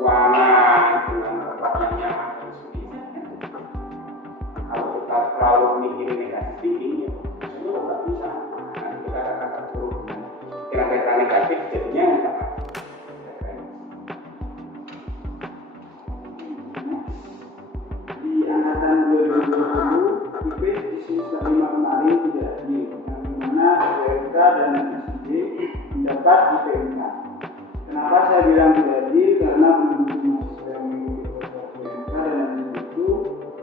ruangan dengan tempat yang nyaman dan sebagainya. Kalau kita terlalu mikirin negatif thinking, ya semua nggak bisa. Nanti kita akan terpuruk dengan pikiran-pikiran negatif, jadinya nggak. Di angkatan 2020 IP di semester 5 kemarin tidak hadir, yang dimana PMK dan SID mendapat IPMK. Kenapa saya bilang tidak hadir? Karena penduduk mahasiswa yang mengikuti PMK dan SID itu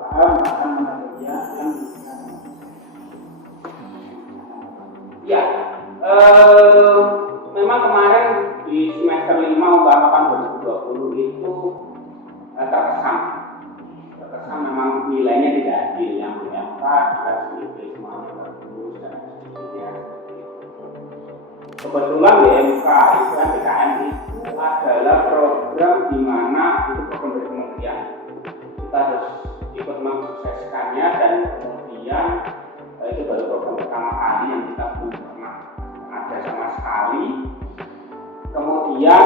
paham akan mata kuliah yang diberikan. Ya, memang kemarin di semester 5 untuk angkatan 2020 itu terkesan memang nilainya tidak adil, yang BMK jelas nilai semuanya bagus dan sebagainya. Kebetulan BMK itu PKN itu adalah program di mana itu program dari kementerian. Kita harus ikut mensukseskannya dan kemudian itu baru program pertama kali yang kita belum pernah ada sama sekali. Kemudian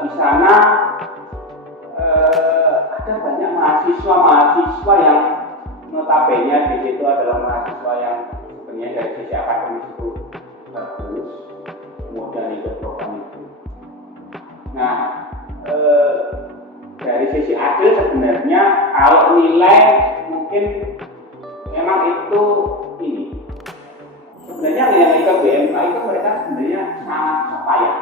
di sana ada banyak mahasiswa yang notabene di situ adalah mahasiswa yang sebenarnya dari sisi akademis itu bagus, kemudian ikut program itu. Nah, dari sisi adil sebenarnya kalau nilai mungkin memang itu ini. Sebenarnya nilai ke BMK itu mereka sebenarnya sangat payah.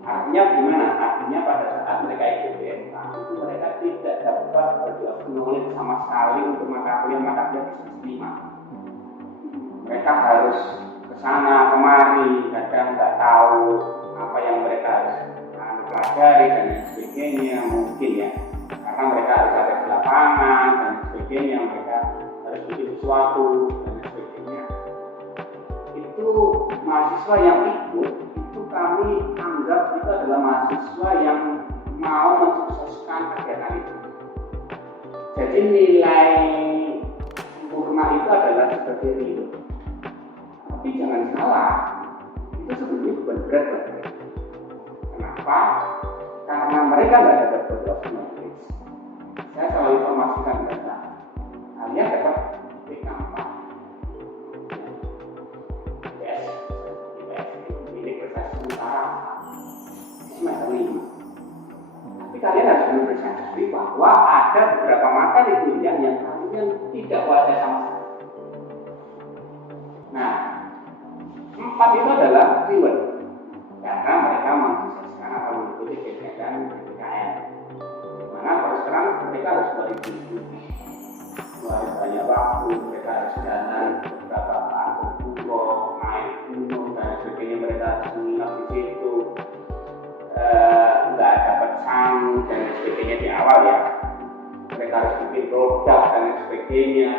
Artinya gimana? Artinya pada saat mereka ikut BMK itu mereka tidak dapat knowledge sama sekali untuk mata kuliah tersebut. Mereka harus kesana kemari, kadang nggak tahu apa yang mereka harus pelajari dan sebagainya mungkin ya, karena mereka harus ada di lapangan dan sebagainya, mereka harus bikin sesuatu dan sebagainya. Itu mahasiswa yang ikut itu kami anggap itu adalah mahasiswa yang mau mensukseskan kegiatan itu. Jadi nilai sempurna itu adalah sebagai ridho. Tapi jangan salah, itu sebenarnya bukan berat buat mereka. Kenapa? Karena mereka nggak dapat body knowledge. Saya selalu informasikan mereka, kalian dapat IPK 4. Ini prestasi sementara semester 5. Tapi kalian harus berprestasi bahwa ada beberapa materi kuliah yang kalian tidak kuasai sama sekali. Nah, 4 itu adalah reward karena mereka mensukseskan atau mengikuti kegiatan PKN. Dimana terus terang mereka harus banyak waktu, mereka harus jalan beberapa tahun pulau, naik gunung dan sebagainya, mereka harus menginap di situ, nggak dapat sangu dan sebagainya di awal ya, mereka harus bikin produk dan sebagainya.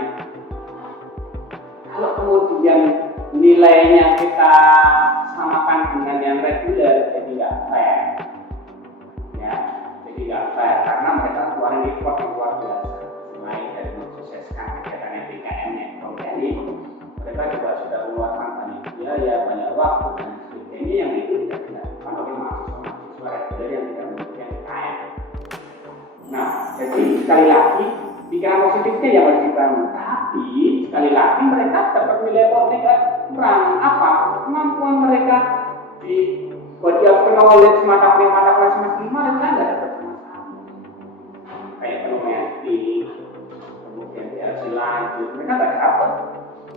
Kalau kemudian nilainya kita samakan dengan yang reguler, jadi nggak fair, ya, jadi nggak fair karena mereka keluarin effort yang luar biasa. Selain dari mensukseskan kegiatan PKN-nya, kemudian mereka juga sudah mengeluarkan banyak biaya, banyak waktu dan sebagainya yang itu tidak dilakukan oleh mahasiswa reguler yang tidak memiliki PKN. Nah, jadi sekali lagi pikiran positifnya yang harus dibangun, tapi sekali lagi mereka dapat nilai positif kurang apa? Kemampuan mereka di body of knowledge mata kelas semester 5 mereka nggak dapat sama sekali. Kayak domestik, kemudian hasil lanjut mereka nggak dapat.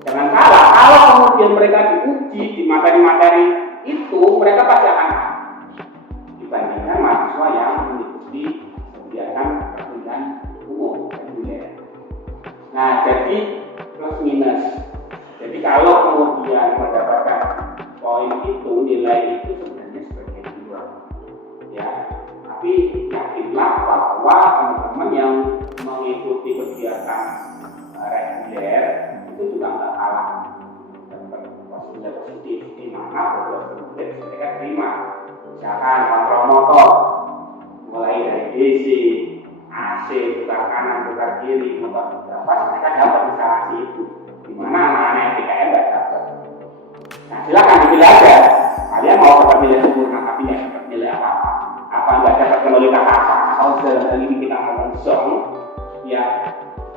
Jangan salah, kalau kemudian mereka diuji di materi-materi itu mereka pasti akan dibandingkan mahasiswa yang mengikuti kegiatan perkuliahan umum reguler. Nah, jadi plus minus. Jadi kalau kemudian mendapatkan poin itu, nilai itu sebenarnya sebagai dua, ya. Tapi yakinlah bahwa teman-teman yang mengikuti kegiatan reguler itu juga nggak kalah dapat positif di mana progres mereka terima. Misalkan kontrol motor, mulai dari DC, AC, tukar kanan, tukar kiri, motor berapa, mereka dapat instalasi itu. Di mana anak-anak PKM nggak dapat. Nah, silakan dipilih aja. Kalian mau dapat nilai sempurna tapi nggak dapat nilai apa-apa. Apa nggak dapat kualitas apa? Kalau dalam hal ini kita ngomong song, ya.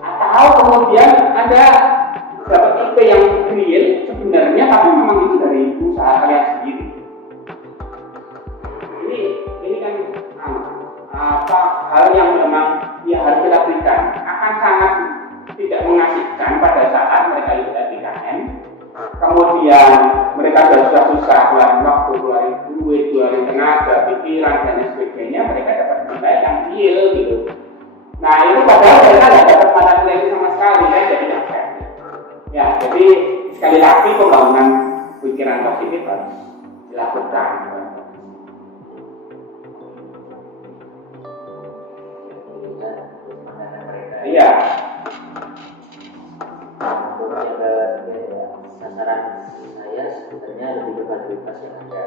Atau kemudian ada dapat IP yang real sebenarnya, tapi memang itu dari usaha kalian sendiri. Ini kan apa hal yang memang ya harus kita berikan, akan sangat tidak mengasihkan pada saat mereka ikut PKM, kemudian mereka sudah susah keluarin waktu, keluarin duit, keluarin tenaga, pikiran dan sebagainya, mereka dapat nilai yang real gitu. Nah itu padahal mereka tidak dapat mata kuliah itu sama sekali, saya jadi nafas. Ya, jadi sekali lagi pembangunan pikiran positif harus dilakukan. Iya. Untuk sasaran saya sebenarnya lebih ke fasilitas yang ada.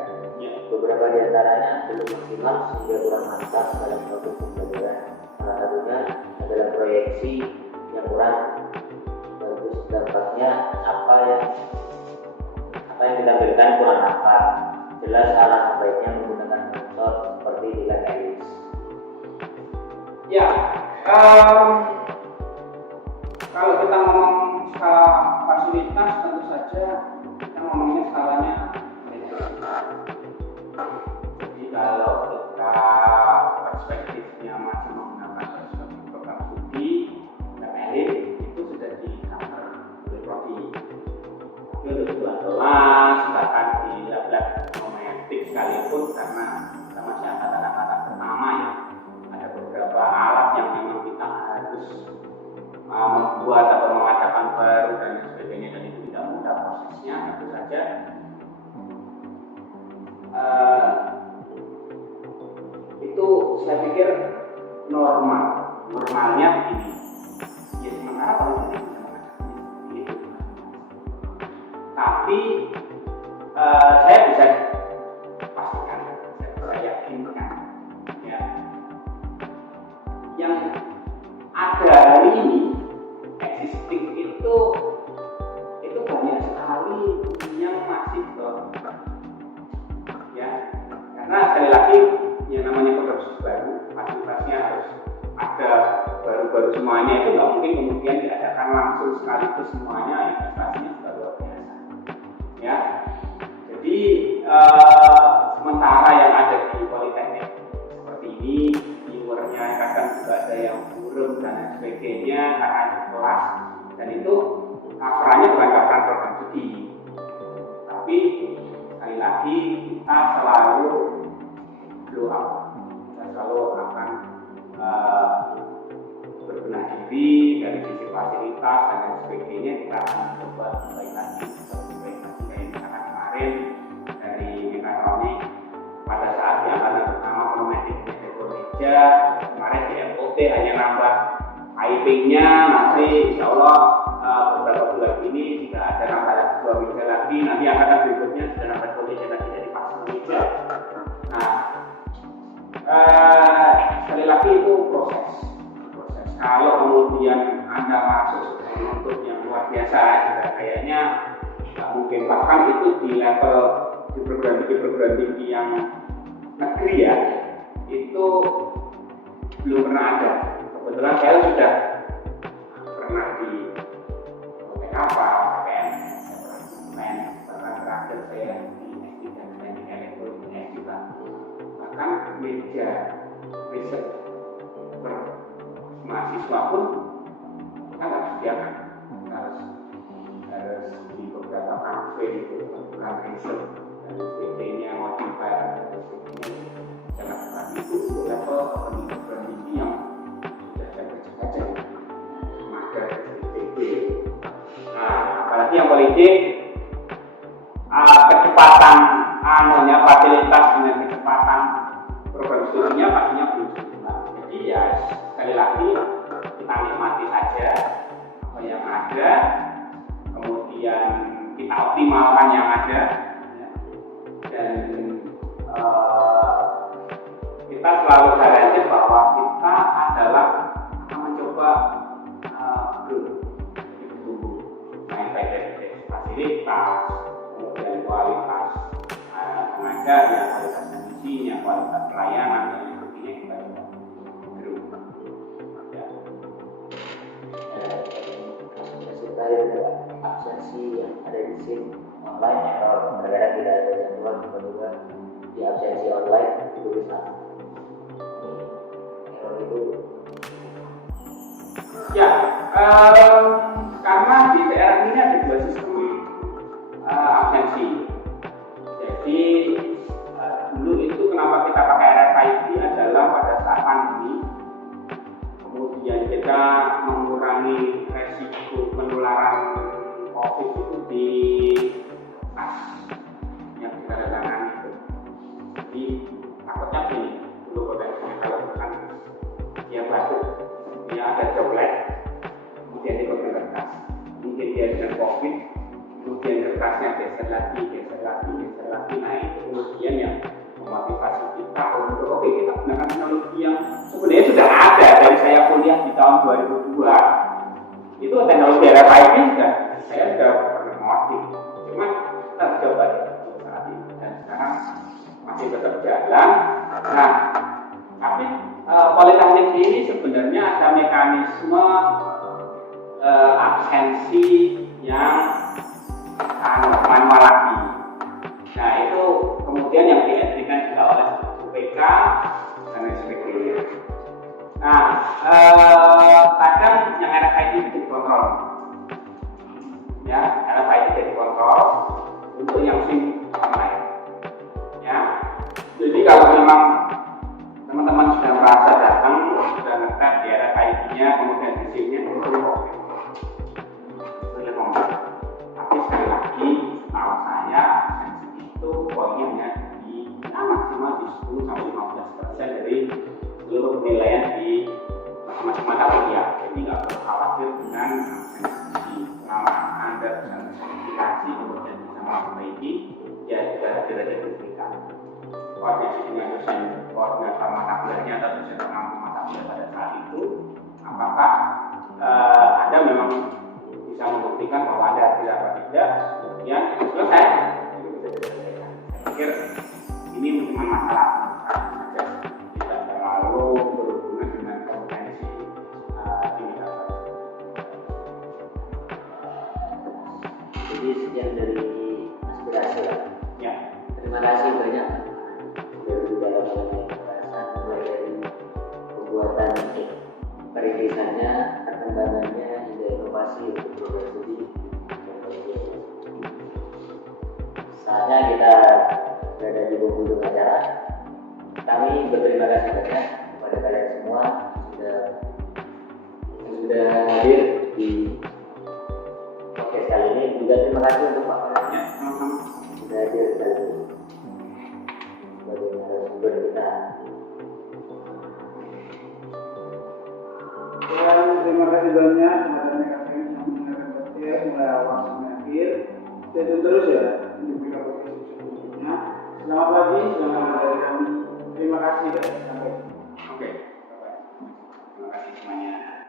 Beberapa di antaranya belum maksimal sehingga kurang mantap dalam proses pembelajaran. Salah satunya adalah proyeksi yang kurang bagus, dampaknya apa yang ditampilkan kurang apa. Jelas alangkah baiknya menggunakan metode seperti di Lakalis. Ya. Kalau kita ngomong skala fasilitas, tentu saja kita ngomongnya skalanya beda. Jadi kalau kita perspektifnya masih menggunakan perspektif program studi dan elit, itu sudah di cover oleh prodi. Tapi untuk kelas, bahkan di lab-lab nomentik sekalipun, karena kita masih angkatan pertama ya, ada beberapa alat yang memang kita harus membuat atau mengadakan baru dan sebagainya, dan itu tidak mudah prosesnya. Tentu saja itu saya pikir normalnya begini. Ya sementara kalau ini bisa tapi saya bisa pastikan, saya yakinkan ya, yang ada hari ini existing itu banyak sekali yang masih ya, karena sekali lagi yang namanya produksi baru, fasilitasnya harus ada baru-baru semuanya, itu nggak mungkin kemudian diadakan langsung sekaligus semuanya, investasinya juga luar biasa ya. Jadi sementara yang ada di politeknik seperti ini, viewernya kadang juga ada yang burung dan sebagainya karena di kelas, dan itu coverannya bukan coveran program studi, tapi sekali lagi kita selalu blow up, kita selalu akan berbenah diri dari sisi fasilitas dan sebagainya. Kita akan coba baik lagi kayak misalkan kemarin dari mekatronik pada saat yang angkatan pertama promedik di Indonesia, kemarin di MOT hanya nambah IP-nya, nanti insya Allah beberapa bulan ini tidak ada nambah 2 meja lagi, nanti angkatan berikutnya sudah nambah 2 meja lagi dari pas meja. Nah, sekali lagi itu proses. Kalau kemudian Anda masuk untuk yang luar biasa, juga kayaknya nggak mungkin, bahkan itu di level di program tinggi yang negeri ya, itu belum pernah ada. Kebetulan saya sudah pernah di apa? PPN terakhir saya di SD dan teknik elektronik juga. Bahkan meja riset per mahasiswa pun kan harus disediakan, harus di beberapa kafe itu bukan riset dan sebagainya, modifier dan sebagainya. Jangan lupa itu level kondisi yang sudah ada baca-baca maka SPP. Nah, apalagi yang politik kecepatan fasilitas dengan kecepatan program studinya pastinya belum sempurna. Jadi ya sekali lagi kita nikmati saja apa yang ada, kemudian kita optimalkan yang ada, dan kita selalu garansi bahwa kita adalah mencoba bertumbuh, baik dari fasilitas, kemudian kualitas tenaga, kualitas kondisinya, kualitas pelayanan dan sebagainya kita berubah. Absensi yang ada di sini online ya, kalau kadang-kadang tidak ada jadwal tiba-tiba di absensi online tulisan error itu ya karena di daerah ini ada dua sistem absensi. Jadi dulu itu kenapa kita pakai RFID adalah pada saat pandemi, kemudian kita mengurangi resiko penularan COVID itu di tas yang kita datangkan itu. Jadi takutnya gini, dulu potensinya kalau misalkan dia batuk, dia ada droplet, kemudian dia pakai kertas, mungkin dia dengan COVID, kemudian kertasnya geser lagi, nah itu kemudian yang memotivasi kita untuk oke, kita gunakan teknologi yang sebenarnya sudah ada dari saya kuliah di tahun 2002. Itu teknologi RFID saya sudah pernah modif, cuma tercoba saat ini dan sekarang masih tetap jalan. Nah, tapi politeknik ini sebenarnya ada mekanisme absensi yang manual lagi. Nah, itu kemudian yang diedrikan juga oleh UPK dan sebagainya. Nah, kadang yang RFID itu dikontrol. Ya, RFID jadi kontrol untuk yang SIM online. Ya, jadi kalau memang teman-teman sudah merasa datang, sudah ngetes di RFID-nya, kemudian di SIM-nya itu boleh ngomong. Tapi sekali lagi, kalau saya itu poinnya di maksimal di 10-15% dari seluruh penilaian di masing-masing mata kuliah. Jadi nggak perlu khawatir dengan pengalaman Anda dengan sertifikasi kemudian bisa memperbaiki, ya sudah ada sertifikat. Koordinasi dengan dosen koordinator mata kuliahnya atau dosen pengampu mata kuliah pada saat itu, apakah Anda memang bisa membuktikan bahwa Anda tidak atau tidak, kemudian selesai. Itu bisa diselesaikan. Saya pikir ini cuma masalah saja, tidak terlalu berhubungan dengan kompetensi ini. jadi sekian dari aspirasi Ya. Terima kasih banyak dari dalam pembahasan mulai dari pembuatan perintisannya, perkembangannya hingga inovasi untuk program studi. Saatnya kita berada di penghujung acara. Kami berterima kasih banyak kepada kalian semua yang sudah hadir di podcast kali ini. Juga terima kasih untuk Pak Farhan Ya, sama-sama. sudah hadir sebagai narasumber kita. Dan terima kasih banyak kepada mereka yang mendengarkan podcast mulai awal sampai akhir. Stay tune terus ya untuk mereka podcast selanjutnya. Selamat pagi, selamat hari kami. Terima kasih dan sampai jumpa. Oke. Terima kasih semuanya.